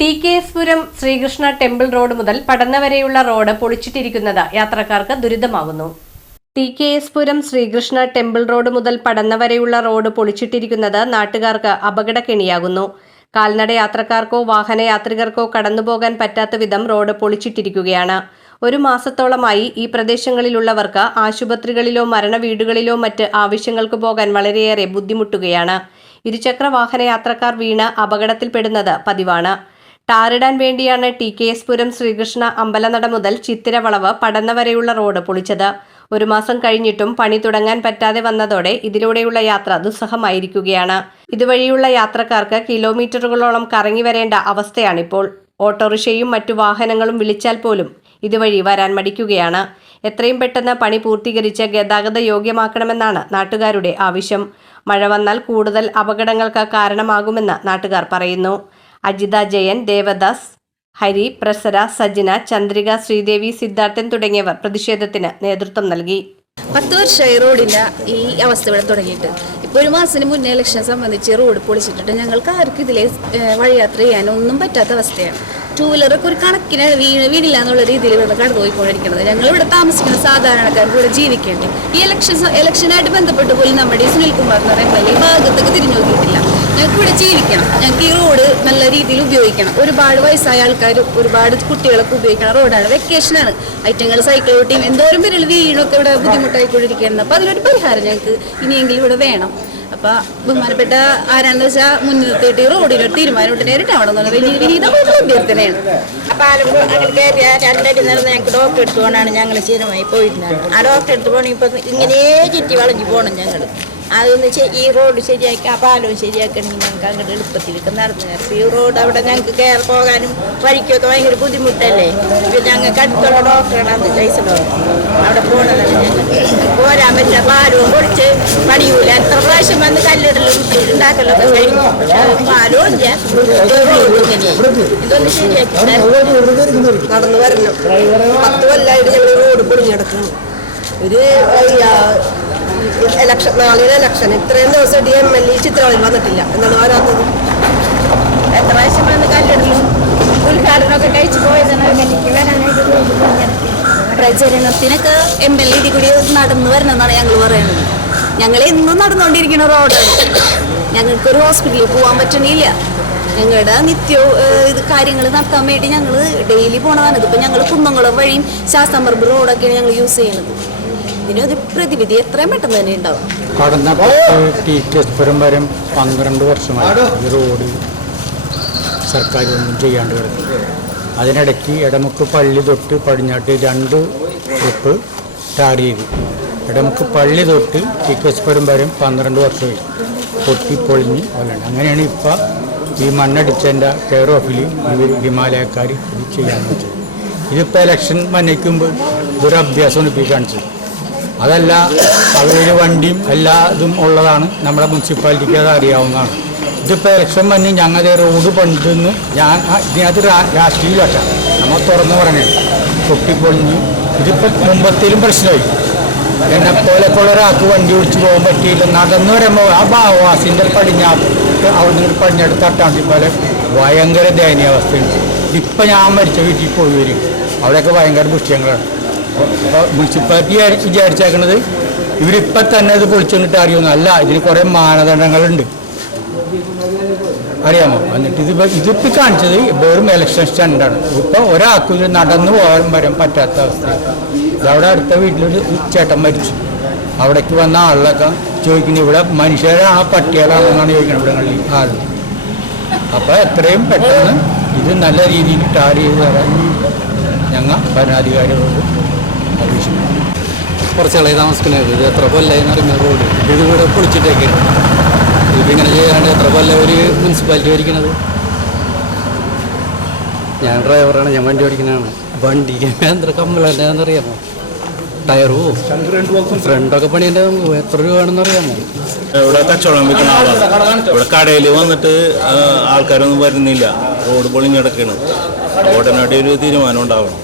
ടി.കെ.എസ്. പുരം Sreekrishna temple road മുതൽ പടന്ന വരെയുള്ള road പൊളിച്ചിട്ടിരിക്കുന്നത് യാത്രക്കാർക്ക് ദുരിതമാകുന്നു. ടി.കെ.എസ്. പുരം ശ്രീകൃഷ്ണ ടെമ്പിൾ റോഡ് മുതൽ പടന്ന വരെയുള്ള റോഡ് പൊളിച്ചിട്ടിരിക്കുന്നത് നാട്ടുകാർക്ക് അപകടക്കെണിയാകുന്നു. കാൽനട യാത്രക്കാർക്കോ വാഹനയാത്രികർക്കോ കടന്നുപോകാൻ പറ്റാത്ത വിധം റോഡ് പൊളിച്ചിട്ടിരിക്കുകയാണ്. ഒരു മാസത്തോളമായി ഈ പ്രദേശങ്ങളിലുള്ളവർക്ക് ആശുപത്രികളിലോ മരണവീടുകളിലോ മറ്റ് ആവശ്യങ്ങൾക്ക് പോകാൻ വളരെയേറെ ബുദ്ധിമുട്ടുകയാണ്. ഇരുചക്ര വാഹനയാത്രക്കാർ വീണ് അപകടത്തിൽപ്പെടുന്നത് പതിവാണ്. ടാറിടാൻ വേണ്ടിയാണ് ടി.കെ.എസ്. പുരം ശ്രീകൃഷ്ണ അമ്പലനട മുതൽ ചിത്തിരവളവ് പടന്ന വരെയുള്ള റോഡ് പൊളിച്ചത്. ഒരു മാസം കഴിഞ്ഞിട്ടും പണി തുടങ്ങാൻ പറ്റാതെ വന്നതോടെ ഇതിലൂടെയുള്ള യാത്ര ദുസ്സഹമായിരിക്കുകയാണ്. ഇതുവഴിയുള്ള യാത്രക്കാർക്ക് കിലോമീറ്ററുകളോളം കറങ്ങി വരേണ്ട അവസ്ഥയാണിപ്പോൾ. ഓട്ടോറിക്ഷയും മറ്റു വാഹനങ്ങളും വിളിച്ചാൽ പോലും ഇതുവഴി വരാൻ മടിക്കുകയാണ്. എത്രയും പെട്ടെന്ന് പണി പൂർത്തീകരിച്ച് ഗതാഗത യോഗ്യമാക്കണമെന്നാണ് നാട്ടുകാരുടെ ആവശ്യം. മഴ വന്നാൽ കൂടുതൽ അപകടങ്ങൾക്ക് കാരണമാകുമെന്ന് നാട്ടുകാർ പറയുന്നു. അജിത, ജയൻ, ദേവദാസ്, ഹരി, പ്രസര, സജിന, ചന്ദ്രിക, ശ്രീദേവി, സിദ്ധാർത്ഥൻ തുടങ്ങിയവർ പ്രതിഷേധത്തിന് നേതൃത്വം നൽകി. 10 വർഷമായി റോഡിന്റെ ഈ അവസ്ഥ ഇവിടെ തുടങ്ങിയിട്ട്. ഇപ്പോൾ ഒരു മാസത്തിന് മുന്നേ ഇലക്ഷൻ സംബന്ധിച്ച് റോഡ് പൊളിച്ചിട്ടിട്ട് ഞങ്ങൾക്ക് ആർക്കും ഇതിലെ വഴിയാത്ര ചെയ്യാനൊന്നും പറ്റാത്ത അവസ്ഥയാണ്. 2 വീലറൊക്കെ ഒരു കണക്കിന് വീണില്ല എന്നുള്ള രീതിയിൽ ഇവിടെ കടന്നു പോയിക്കൊണ്ടിരിക്കുന്നത്. ഞങ്ങൾ ഇവിടെ താമസിക്കുന്ന സാധാരണക്കാർക്ക് ഇവിടെ ജീവിക്കേണ്ടി ഈ ഇലക്ഷനായിട്ട് ബന്ധപ്പെട്ട് പോലും നമ്മുടെ സുനിൽകുമാർ എന്ന് പറയുമ്പോൾ ഈ ഭാഗത്തൊക്കെ തിരിഞ്ഞു നോക്കിയിട്ടില്ല. ഞങ്ങൾക്ക് ഇവിടെ ജീവിക്കണം, ഞങ്ങൾക്ക് ഈ റോഡ് നല്ല രീതിയിൽ ഉപയോഗിക്കണം. ഒരുപാട് വയസ്സായ ആൾക്കാർ, ഒരുപാട് കുട്ടികളൊക്കെ ഉപയോഗിക്കണം റോഡാണ്. വെക്കേഷനാണ്, ഐറ്റങ്ങൾ സൈക്കിൾ ഓട്ടിയും എന്തോരം പേരുകൾ വീണൊക്കെ ഇവിടെ ബുദ്ധിമുട്ടായിക്കൊണ്ടിരിക്കുകയാണ്. അപ്പോൾ അതിനൊരു പരിഹാരം ഞങ്ങൾക്ക് ഇനിയെങ്കിലും ഇവിടെ വേണം. അപ്പോൾ ബഹുമാനപ്പെട്ട ആരാണെന്ന് വെച്ചാൽ മുൻനിർത്തിയിട്ട് റോഡിലൊരു തീരുമാനം നേരിട്ട് അവിടെ നിന്നുള്ള വലിയ വിനീതമായിട്ടുള്ള അഭ്യർത്ഥനയാണ്. അപ്പോൾ ആലപ്പുഴ അങ്ങനെ കയറിയ 2 അടി നടന്ന് ഞങ്ങൾക്ക് ഡോക്ടർ എടുത്ത് പോകണമാണ് ഞങ്ങൾ സ്ഥിരമായി പോയിരുന്നത്. ആ ഡോക്ടർ എടുത്ത് പോകണം ഇപ്പോൾ ഇങ്ങനെ ചുറ്റി വളഞ്ഞു പോകണം ഞങ്ങൾ. അതൊന്ന് ഈ റോഡ് ശരിയാക്കി ആ പാലവും ശരിയാക്കണമെങ്കിൽ ഞങ്ങൾക്ക് അങ്ങോട്ട് എളുപ്പത്തിലേക്ക് നടന്നു കയറി. ഈ റോഡ് അവിടെ ഞങ്ങൾക്ക് കയറി പോകാനും വഴിക്കൊക്കെ ഭയങ്കര ബുദ്ധിമുട്ടല്ലേ. ഇപ്പം ഞങ്ങൾക്ക് അടുത്തുള്ള ഡോക്ടറാണ് അത് ജയ്സ ഡോക്ടർ, അവിടെ പോകണതല്ല. ഞങ്ങൾക്ക് പോരാൻ പറ്റില്ല, പാലവും പൊടിച്ച് പണിയൂല. എത്ര പ്രാവശ്യം വന്ന് കല്ലിടലും ഉണ്ടാക്കലൊക്കെ കഴിഞ്ഞു, പക്ഷെ പാലവും ഇല്ല, റോഡും ഇങ്ങനെയായി. ഇതൊന്ന് ശരിയാക്കി നടന്നു വരണം. 10 കൊല്ലമായിട്ട് ഞങ്ങൾ റോഡ് പൊളിഞ്ഞെടുക്കുന്നു. ഒരു നാളെ ഇലക്ഷൻ ഇത്രയും ദിവസം MLA ചിത്രങ്ങളിൽ വന്നിട്ടില്ല എന്നാണ് വരാത്തത്. എത്ര പ്രാവശ്യം വന്ന് കല്ലിടലും ഉദ്ഘാടനമൊക്കെ കഴിച്ചു പോയതാണ്. പ്രചരണത്തിനൊക്കെ MLA ഇതിൽ കൂടി നടന്നു വരണമെന്നാണ് ഞങ്ങൾ പറയുന്നത്. ഞങ്ങൾ എന്നും നടന്നുകൊണ്ടിരിക്കുന്ന റോഡാണ്. ഞങ്ങൾക്കൊരു ഹോസ്പിറ്റലിൽ പോകാൻ പറ്റണില്ല. ഞങ്ങളുടെ ഇത് കാര്യങ്ങൾ നടത്താൻ വേണ്ടി ഞങ്ങൾ ഡെയിലി പോണതാണ്. ഇതിപ്പോൾ ഞങ്ങൾ കുന്നംകുളം വഴിയും ശാസ്താംപറമ്പ് റോഡൊക്കെയാണ് ഞങ്ങൾ യൂസ് ചെയ്യുന്നത്. ഇതിനൊരു പ്രതിവിധി എത്രയും പെട്ടെന്ന് തന്നെ ഉണ്ടാവും. കടന്ന ടി.കെ.എസ്. പുരം വരെ 12 വർഷമായി ഈ റോഡ് സർക്കാർ ഒന്നും ചെയ്യാണ്ട് കിടക്കും. അതിനിടയ്ക്ക് ഇടമുക്ക് പള്ളി തൊട്ട് പടിഞ്ഞാട്ട് 2 ട്രിപ്പ് ടാർ ചെയ്തു. ഇടമുക്ക് പള്ളി തൊട്ട് ടി.കെ.എസ്. പുരം വരെ 12 വർഷമായി പൊട്ടിപ്പൊളിഞ്ഞ് പോലെയാണ്. അങ്ങനെയാണ് ഇപ്പോൾ ഈ മണ്ണടിച്ചതിൻ്റെ കെയർ ഓഫിൽ ഇവർ ഹിമാലയക്കാർ ഇത് ചെയ്യാമെന്ന് വെച്ചത്. ഇതിപ്പോൾ ഇലക്ഷൻ വന്നേക്കുമ്പോൾ ഇതൊരു അഭ്യാസമാണ് ഇപ്പോൾ കാണിച്ചത്. അതല്ല, അവരുടെ വണ്ടിയും എല്ലാതും ഉള്ളതാണ്, നമ്മുടെ മുനിസിപ്പാലിറ്റിക്ക് അത് അറിയാവുന്നതാണ്. ഇതിപ്പോൾ ഇലക്ഷൻ വന്ന് ഞങ്ങളുടെ റോഡ് പണ്ടെന്ന് ഇതിനകത്ത് രാഷ്ട്രീയമല്ല, നമ്മൾ തുറന്നു പറഞ്ഞേ പൊട്ടിപ്പൊളിഞ്ഞ്. ഇതിപ്പോൾ മുമ്പത്തേലും പ്രശ്നമായി. എന്നെപ്പോലെയൊക്കെയുള്ള ഒരാൾക്ക് വണ്ടി ഓടിച്ച് പോകാൻ പറ്റിയില്ല. നടന്നു വരുമ്പോൾ ആ ഭാവവാസിൻ്റെ പടിഞ്ഞാട്ട് അവിടെ നിന്ന് പടിഞ്ഞാട്ട് തട്ടാണ്ടി പോലെ ഭയങ്കര ദയനീയാവസ്ഥയുണ്ട്. ഇപ്പം ഞാൻ മരിച്ച വീട്ടിൽ പോയി വരും, അവിടെയൊക്കെ ഭയങ്കര ദുഷ്യങ്ങളാണ്. അപ്പോൾ മുനിസിപ്പാലിറ്റി വിചാരിച്ചേക്കണത് ഇവരിപ്പം തന്നെ ഇത് പൊളിച്ചിട്ട് അറിയുന്നു. അല്ല, ഇതിന് കുറേ മാനദണ്ഡങ്ങളുണ്ട്, അറിയാമോ? എന്നിട്ട് ഇതിപ്പോൾ കാണിച്ചത് വെറും ഇലക്ഷൻ സ്റ്റാൻഡാണ്. ഇപ്പോൾ ഒരാൾക്കും ഇത് നടന്നു പോകാൻ വരാൻ പറ്റാത്ത അവസ്ഥ. ഇതവിടെ അടുത്ത വീട്ടിലൊരു ചേട്ടൻ മരിച്ചു. അവിടേക്ക് വന്ന ആളിലൊക്കെ ചോദിക്കുന്നത് ഇവിടെ മനുഷ്യരാണോ പട്ടികളാണോ എന്നാണ് ചോദിക്കുന്നത് ഇവിടങ്ങളിൽ ആൾ. അപ്പോൾ എത്രയും പെട്ടെന്ന് ഇത് നല്ല രീതിയിൽ ടാർ ചെയ്ത് തരാൻ ഞങ്ങൾ ഭരണാധികാരികളോട് അപേക്ഷിക്കുന്നു. കുറച്ചാളായി താമസിക്കുന്നത്. ഇത് എത്ര കൊല്ലമായി അറിയുന്ന റോഡ് ഇത് ഇവിടെ പൊളിച്ചിട്ടേക്കാണ്. ഇതിങ്ങനെ ചെയ്യാണ്ട് എത്ര കൊല്ലം ഒരു മുനിസിപ്പാലിറ്റി ഭരിക്കുന്നത്. ഞാൻ ഡ്രൈവറാണ്, ഞാൻ വണ്ടി ഓടിക്കുന്നതാണ്. വണ്ടിക്ക് എത്ര കംപ്ലൈൻ്റ് ആണെന്നറിയാമോ? ടയറോ ഫ്രണ്ടൊക്കെ പണിൻ്റെ എത്ര രൂപ ആണെന്ന് അറിയാമോ? ഇവിടെ കച്ചവടം വിൽക്കുന്ന ആളാണ്. ഇവിടെ കടയിൽ വന്നിട്ട് ആൾക്കാരൊന്നും വരുന്നില്ല, റോഡ് പൊളിഞ്ഞിടക്കാണ്. ഉടനടി ഒരു തീരുമാനം ഉണ്ടാവണം.